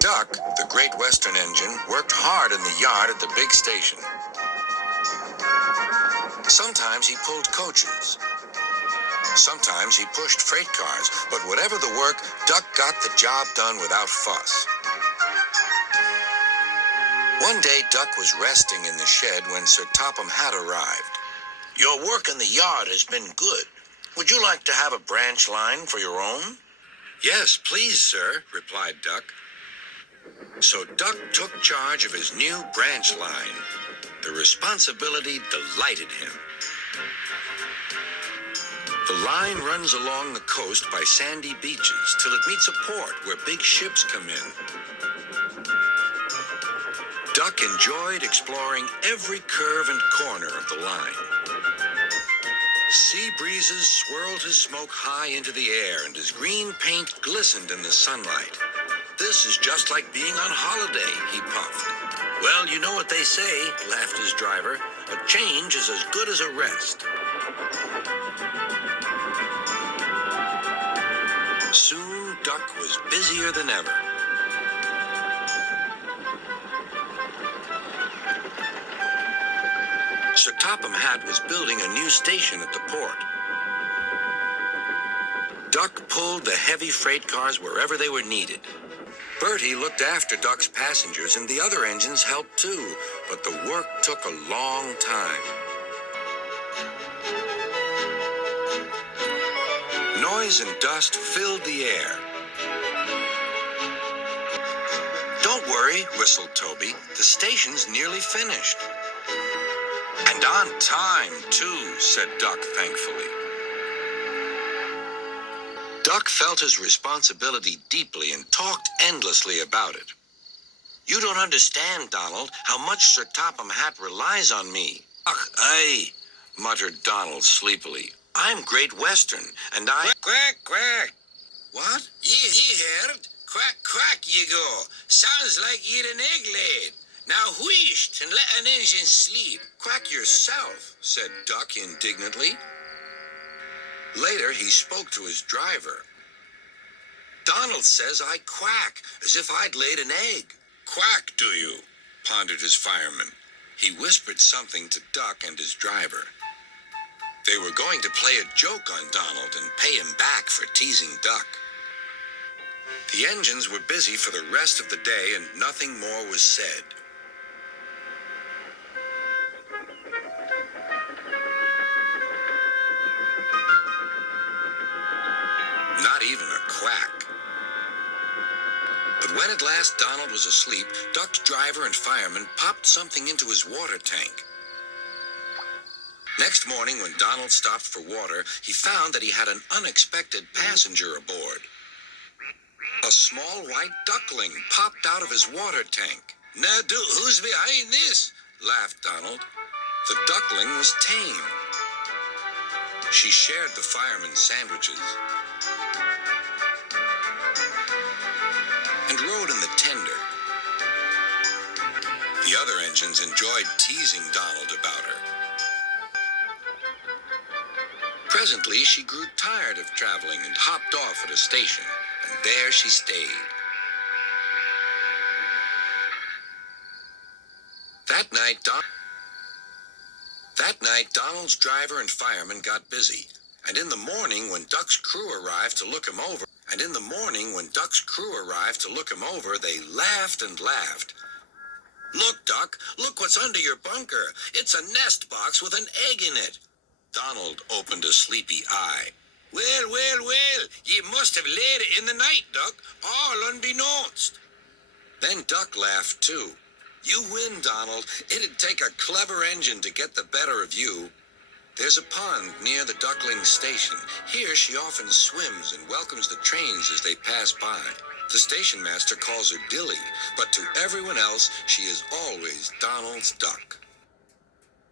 Duck, the Great Western engine, worked hard in the yard at the big station. Sometimes he pulled coaches. Sometimes he pushed freight cars, but whatever the work, Duck got the job done without fuss. One day, Duck was resting in the shed when Sir Topham Hatt arrived. "Your work in the yard has been good. Would you like to have a branch line for your own?" "Yes, please, sir," replied Duck. So Duck took charge of his new branch line. The responsibility delighted him. The line runs along the coast by sandy beaches till it meets a port where big ships come in. Duck enjoyed exploring every curve and corner of the line. Sea breezes swirled his smoke high into the air, and his green paint glistened in the sunlight. "This is just like being on holiday," he puffed. "Well, you know what they say," laughed his driver. "A change is as good as a rest." Soon, Duck was busier than ever. Sir Topham Hatt was building a new station at the port. Duck pulled the heavy freight cars wherever they were needed. Bertie looked after Duck's passengers, and the other engines helped too, but the work took a long time. Noise and dust filled the air. "Don't worry," whistled Toby. "The station's nearly finished." "And on time, too," said Duck thankfully. Duck felt his responsibility deeply and talked endlessly about it. "You don't understand, Donald, how much Sir Topham Hatt relies on me." "Ach, aye," muttered Donald sleepily. "I'm Great Western, and I—" "Quack, quack." "What?" Ye heard. Quack, quack ye go. Sounds like ye'd an egg laid. Now wheesht and let an engine sleep." "Quack yourself," said Duck indignantly. Later, he spoke to his driver. "Donald says I quack, as if I'd laid an egg." "Quack, do you?" pondered his fireman. He whispered something to Duck and his driver. They were going to play a joke on Donald and pay him back for teasing Duck. The engines were busy for the rest of the day, and nothing more was said. Not even a quack. But when at last Donald was asleep, Duck's driver and fireman popped something into his water tank. Next morning, when Donald stopped for water, he found that he had an unexpected passenger aboard. A small white duckling popped out of his water tank. "Now, who's behind this?" laughed Donald. The duckling was tame. She shared the fireman's sandwiches and rode in the tender. The other engines enjoyed teasing Donald about her. Presently, she grew tired of traveling and hopped off at a station, and there she stayed. That night, Donald's driver and fireman got busy, and in the morning, when Duck's crew arrived to look him over, they laughed and laughed. "Look, Duck, look what's under your bunker. It's a nest box with an egg in it." Donald opened a sleepy eye. Well, ye must have laid it in the night, Duck, all unbeknownst." Then Duck laughed too. "You win, Donald. It'd take a clever engine to get the better of you." There's a pond near the duckling station. Here she often swims and welcomes the trains as they pass by. The station master calls her Dilly, but to everyone else, she is always Donald's duck.